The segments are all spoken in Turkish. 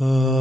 Uh...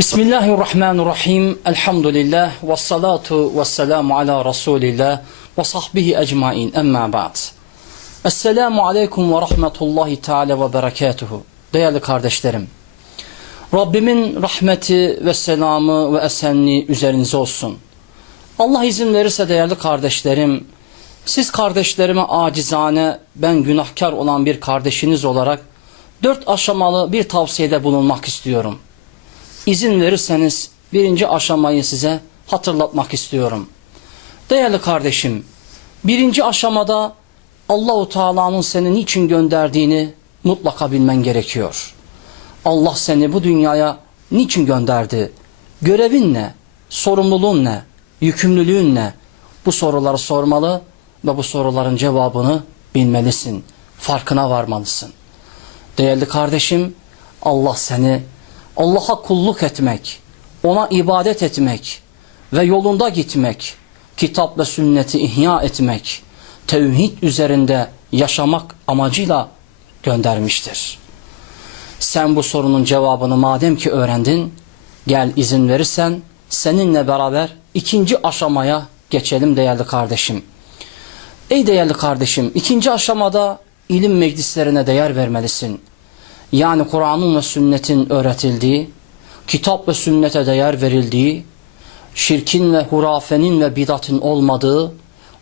Bismillahirrahmanirrahim. Elhamdülillah. Ve salatu ve selamu ala Resulillah ve sahbihi ecmain. Emma ba'd. Esselamu aleyküm ve rahmetullahi teala ve berekatuhu. Değerli kardeşlerim. Rabbimin rahmeti ve selamı ve esenliği üzerinize olsun. Allah izin verirse değerli kardeşlerim, siz kardeşlerime acizane, ben günahkar olan bir kardeşiniz olarak dört aşamalı bir tavsiyede bulunmak istiyorum. İzin verirseniz birinci aşamayı size hatırlatmak istiyorum. Değerli kardeşim, birinci aşamada Allahu Teala'nın seni niçin gönderdiğini mutlaka bilmen gerekiyor. Allah seni bu dünyaya niçin gönderdi? Görevin ne? Sorumluluğun ne? Yükümlülüğün ne? Bu soruları sormalı ve bu soruların cevabını bilmelisin. Farkına varmalısın. Değerli kardeşim, Allah seni Allah'a kulluk etmek, ona ibadet etmek ve yolunda gitmek, kitap ve sünneti ihya etmek, tevhid üzerinde yaşamak amacıyla göndermiştir. Sen bu sorunun cevabını madem ki öğrendin, gel izin verirsen seninle beraber ikinci aşamaya geçelim değerli kardeşim. Ey değerli kardeşim, ikinci aşamada ilim meclislerine değer vermelisin yani Kur'an'ın ve sünnetin öğretildiği, kitap ve sünnete değer verildiği, şirkin ve hurafenin ve bidatın olmadığı,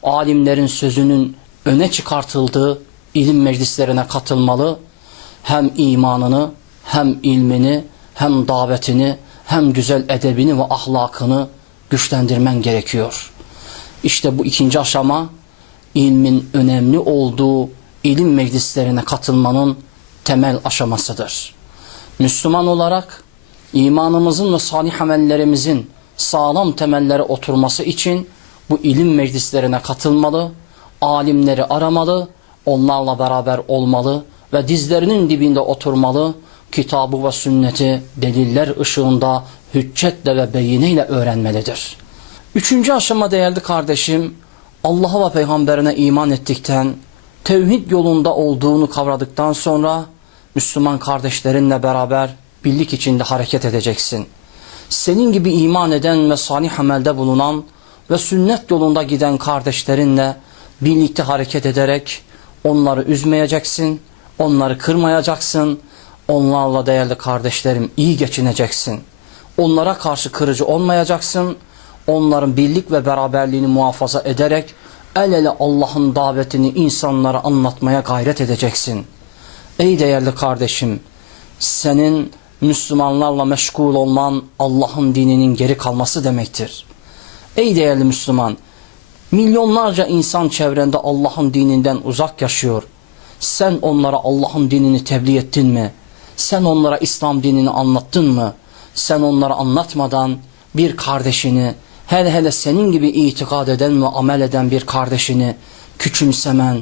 alimlerin sözünün öne çıkartıldığı ilim meclislerine katılmalı, hem imanını, hem ilmini, hem davetini, hem güzel edebini ve ahlakını güçlendirmen gerekiyor. İşte bu ikinci aşama, ilmin önemli olduğu ilim meclislerine katılmanın temel aşamasıdır. Müslüman olarak imanımızın ve salih amellerimizin sağlam temellere oturması için bu ilim meclislerine katılmalı, alimleri aramalı, onlarla beraber olmalı ve dizlerinin dibinde oturmalı, kitabı ve sünneti deliller ışığında hüccetle ve beyineyle öğrenmelidir. Üçüncü aşama değerli kardeşim, Allah'a ve peygamberine iman ettikten, tevhid yolunda olduğunu kavradıktan sonra Müslüman kardeşlerinle beraber birlik içinde hareket edeceksin. Senin gibi iman eden ve salih amelde bulunan ve sünnet yolunda giden kardeşlerinle birlikte hareket ederek onları üzmeyeceksin, onları kırmayacaksın, onlarla değerli kardeşlerim iyi geçineceksin. Onlara karşı kırıcı olmayacaksın, onların birlik ve beraberliğini muhafaza ederek el ele Allah'ın davetini insanlara anlatmaya gayret edeceksin.'' Ey değerli kardeşim, senin Müslümanlarla meşgul olman Allah'ın dininin geri kalması demektir. Ey değerli Müslüman, milyonlarca insan çevrende Allah'ın dininden uzak yaşıyor. Sen onlara Allah'ın dinini tebliğ ettin mi? Sen onlara İslam dinini anlattın mı? Sen onlara anlatmadan bir kardeşini, hele hele senin gibi itikad eden ve amel eden bir kardeşini küçümsemen,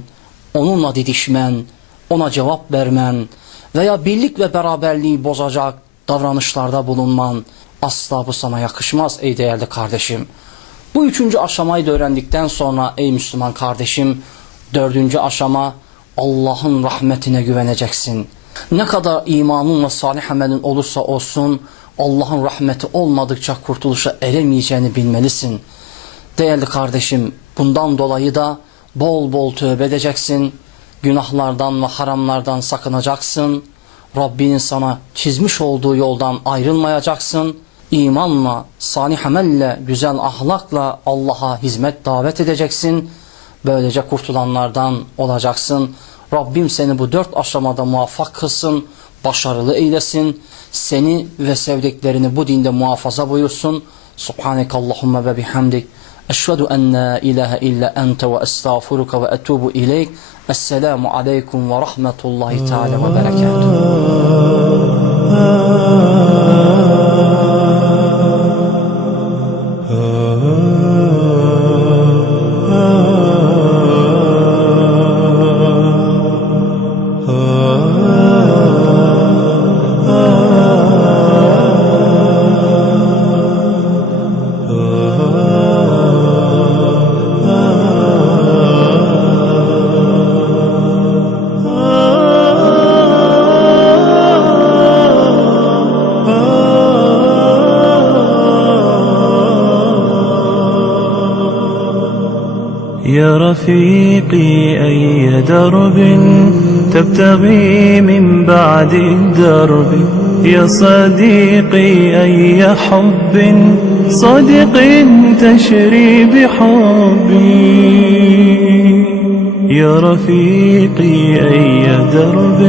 onunla didişmen, ona cevap vermen veya birlik ve beraberliği bozacak davranışlarda bulunman asla bu sana yakışmaz ey değerli kardeşim. Bu üçüncü aşamayı da öğrendikten sonra ey Müslüman kardeşim dördüncü aşama Allah'ın rahmetine güveneceksin. Ne kadar imanın ve salih amelin olursa olsun Allah'ın rahmeti olmadıkça kurtuluşa eremeyeceğini bilmelisin. Değerli kardeşim bundan dolayı da bol bol tövbe edeceksin Günahlardan ve haramlardan sakınacaksın. Rabbinin sana çizmiş olduğu yoldan ayrılmayacaksın. İmanla, salih amelle, güzel ahlakla Allah'a hizmet davet edeceksin. Böylece kurtulanlardan olacaksın. Rabbim seni bu dört aşamada muvaffak kılsın, başarılı eylesin. Seni ve sevdiklerini bu dinde muhafaza buyursun. Subhanekallahumma ve bihamdik. Eşhedü en la ilahe illa ente ve estağfuruka ve etubu ileyk. Esselamu aleyküm ve rahmetullahi يا رفيقي أي درب تبتغي من بعد الدرب؟ يا صديقي أي حب؟ صادق تشري بحبي. يا رفيقي أي درب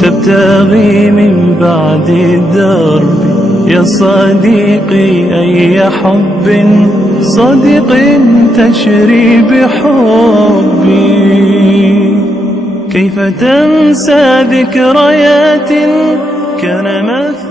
تبتغي من بعد الدرب؟ يا صديقي أي حب؟ صادق تشري بحبي كيف تنسى ذكريات كان مثل